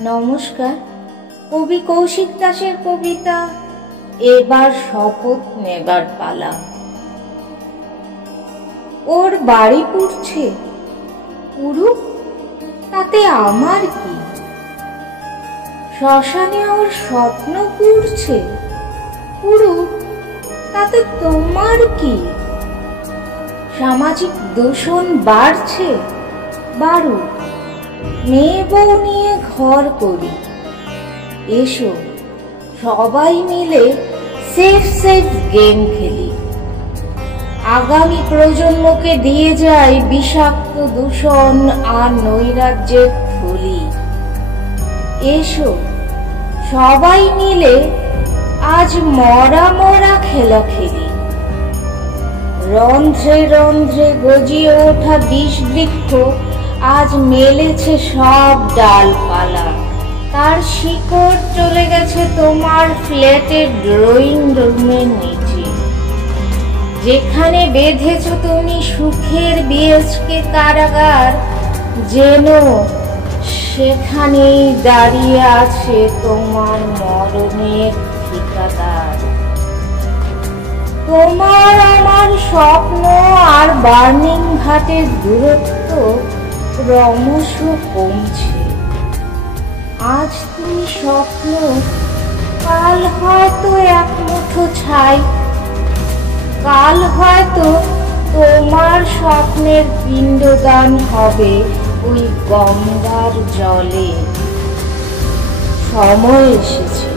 নমস্কার। কবি কৌশিক দাসের কবিতা এবার শপথ নেবার পালা। ওর বাড়ি পুড়ছে, পুরুক, তাতে আমার কি? শ্মশানে ওর স্বপ্ন পুড়ছে, পুরুক, তাতে তোমার কি? সামাজিক দূষণ বাড়ছে, বাড়ুক, মেয়ে বউ নিয়ে ঘর করি। এসো সবাই মিলে সেফ সেফ গেম খেলি। আগামী প্রজন্মকে দিয়ে যায় বিষাক্ত দূষণ আর নৈরাজ্যের থলি। এসো সবাই মিলে আজ মরা মরা খেলা খেলি। রন্ধ্রে রন্ধ্রে গজিয়ে ওঠা বিষ বৃক্ষ আজ মেলেছে সব ডালপালা। তার শিকড় চলে গেছে তোমার ফ্ল্যাটের ড্রয়িং রুমের নিচে, যেখানে বেঁধেছ তুমি সুখের বিএচকে কারাগার। যেন সেখানেই দাঁড়িয়ে আছে তোমার মরণের ঠিকাদার। তোমার আমার স্বপ্ন আর বার্নিং ঘাটের দূরত্ব ক্রমশ কমছে। আজ তুমি স্বপ্ন, কাল হয়তো এক মুঠো ছাই। কাল হয়তো তোমার স্বপ্নের পিণ্ডদান হবে ওই গঙ্গার জলে। সময় এসেছে,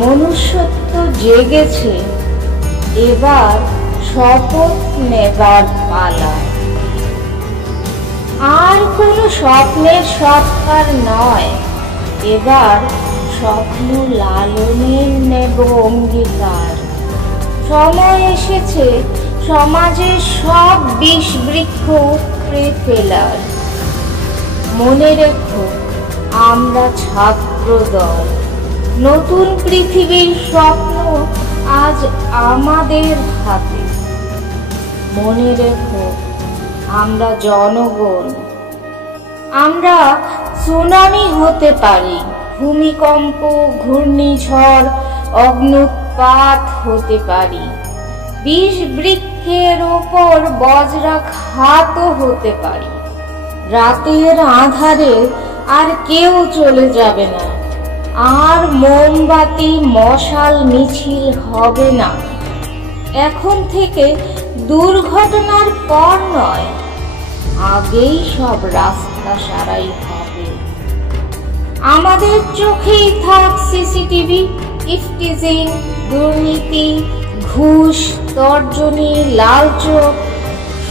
মনুষ্যত্ব জেগেছে, এবার শপথ নেবার পালা। আর কোনো স্বপ্নের সৎকার নয়, এবার স্বপ্ন লালনের নেব অঙ্গীকার। সময় এসেছে সমাজের সব বিষ বৃক্ষ উপড়ে ফেলার। মনে রেখো, আমরা ছাত্র দল। নতুন পৃথিবীর স্বপ্ন আজ আমাদের হাতে। মনে রেখো, আমরা জনগণ। আমরা সুনামি হতে পারি, ভূমিকম্প, ঘূর্ণিঝড়, অগ্ন্যুৎপাত হতে পারি। বিষ বৃক্ষের ওপর বজ্রাঘাতও হতে পারি। রাতের আঁধারে আর কেউ চলে যাবে না, আর মোমবাতি মশাল মিছিল হবে না। এখন থেকে দুর্ঘটনার পর নয়, আগেই সব রাস্তা সারাই হবে। আমাদের চোখেই থাক সিসিটিভি, ইফটিজিং, দুর্নীতি, ঘুষ, তর্জনী, লালচোখ,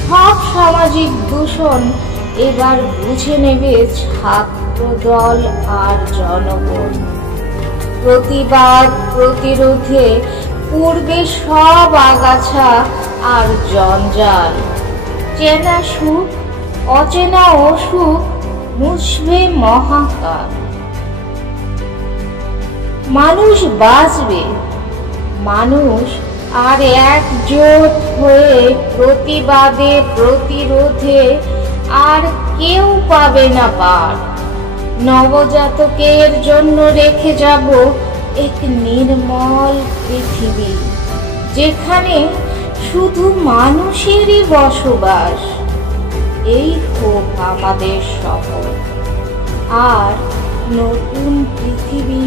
সব সামাজিক দূষণ এবার বুঝে নেবে ছাত্রদল আর জনগণ। প্রতিবাদ প্রতিরোধে পূর্বে সব আগাছা আর জঞ্জাল। চেনা সুখ, অচেনা অসুখ মুছবে মহাকাল। মানুষ বাঁচবে, মানুষ আর একজোট হয়ে প্রতিবাদে প্রতিরোধে আর কেউ পাবে না পার। নবজাতকের জন্য রেখে যাব এক নির্মল পৃথিবী, যেখানে শুধু মানুষেরই বসবাস। এই হোক আমাদের শপথ, আর নতুন পৃথিবী